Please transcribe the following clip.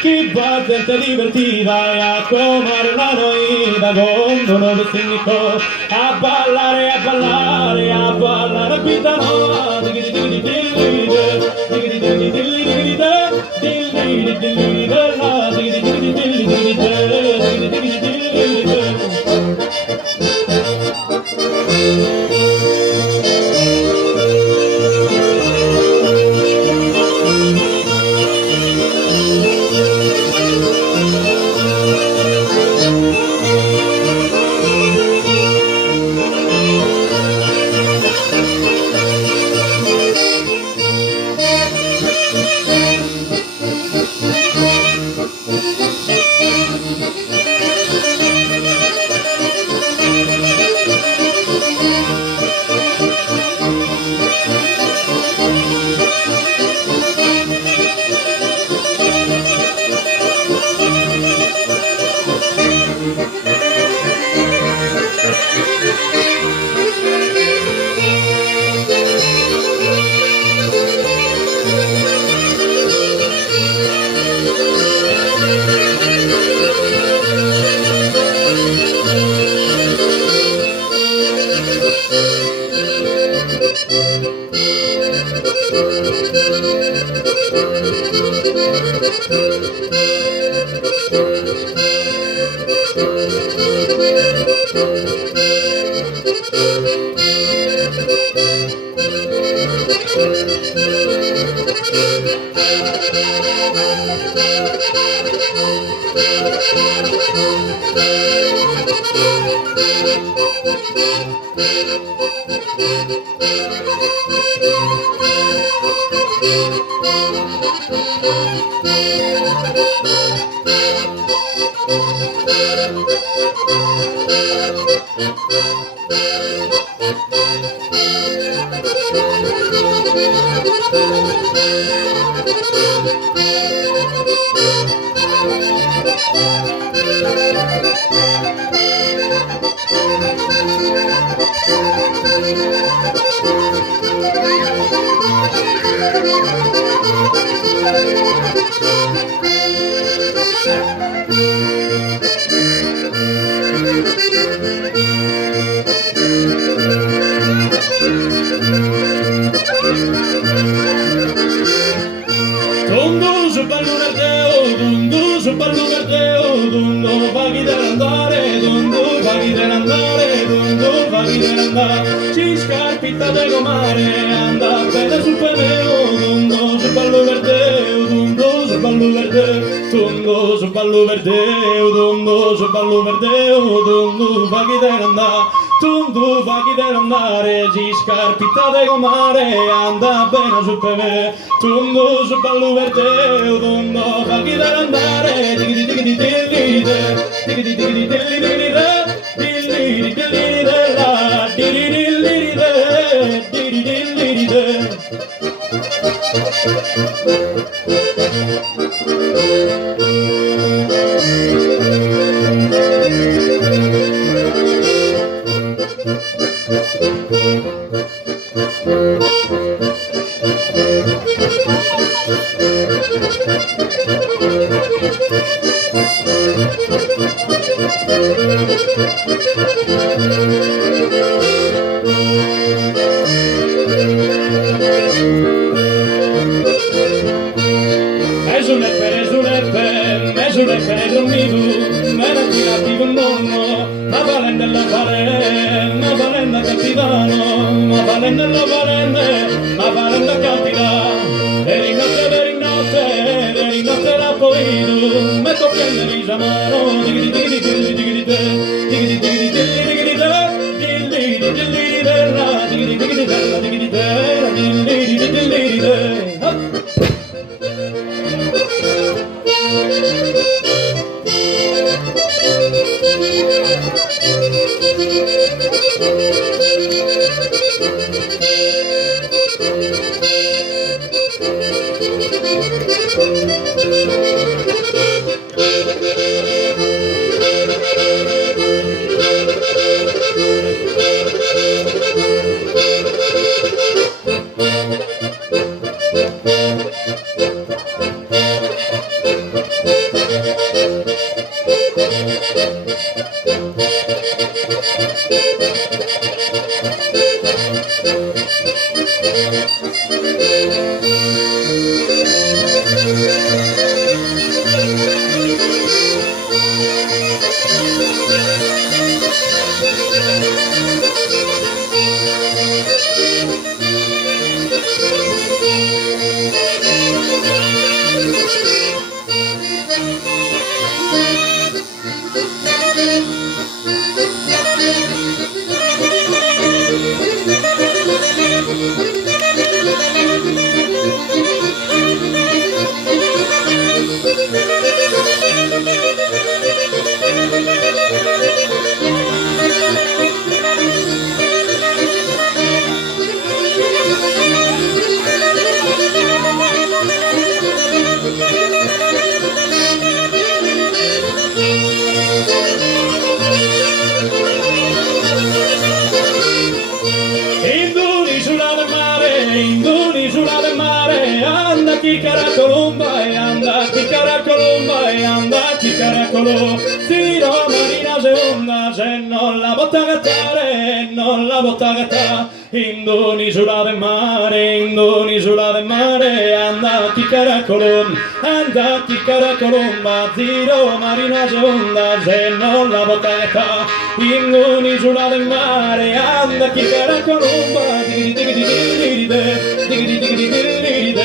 Chi batte te diverti, vai a comare la noida, gondo non significo, a ballare, a ballare, a ballare, a pitano, digidi digidi digidi digidi digidi digidi digidi digidi la digidi digidi digidi digidi digidi Dungu su ballu verdeo, dundu vaghi dell'andare, dundu vaghi dell'andare, dundu vaghi dell'andare. Ci scarpita de gomare, anda bene su per me, dundu su ballo verde, dundu su ballo verde, dundu su ballo verde, dundu su ballo verde, dundu vaghi dell'andare. Tundu vaghi dell'andare, ci scarpita de gomare, anda bene su per me. Tundu su ballo verde, tundu vaghi dell'andare, digidi digidi digidi digidi digidi digidi digidi digidi la digidi digidi digidi. Esulepe dormido, me la tirati con nonno, ma valenda la vale, ma valenda cattivano, ma valenda la valende, ma valenda cattiva. Eri notte la poido, me tocca risa mano, digidi digidi digidi digidi digidi digidi digidi digidi digidi della, digidi digidi della, digidi della, digidi digidi della. Tiro marina seconda, se non la botta gattare, non la botta gattare. Indoni sulla del mare, indoni sulla del mare, andati caracolon, ma tiro marina seconda, se non la botta gattare. Indoni sulla del mare, andati caracolon, digidi digidi digidi digidi digidi digidi digidi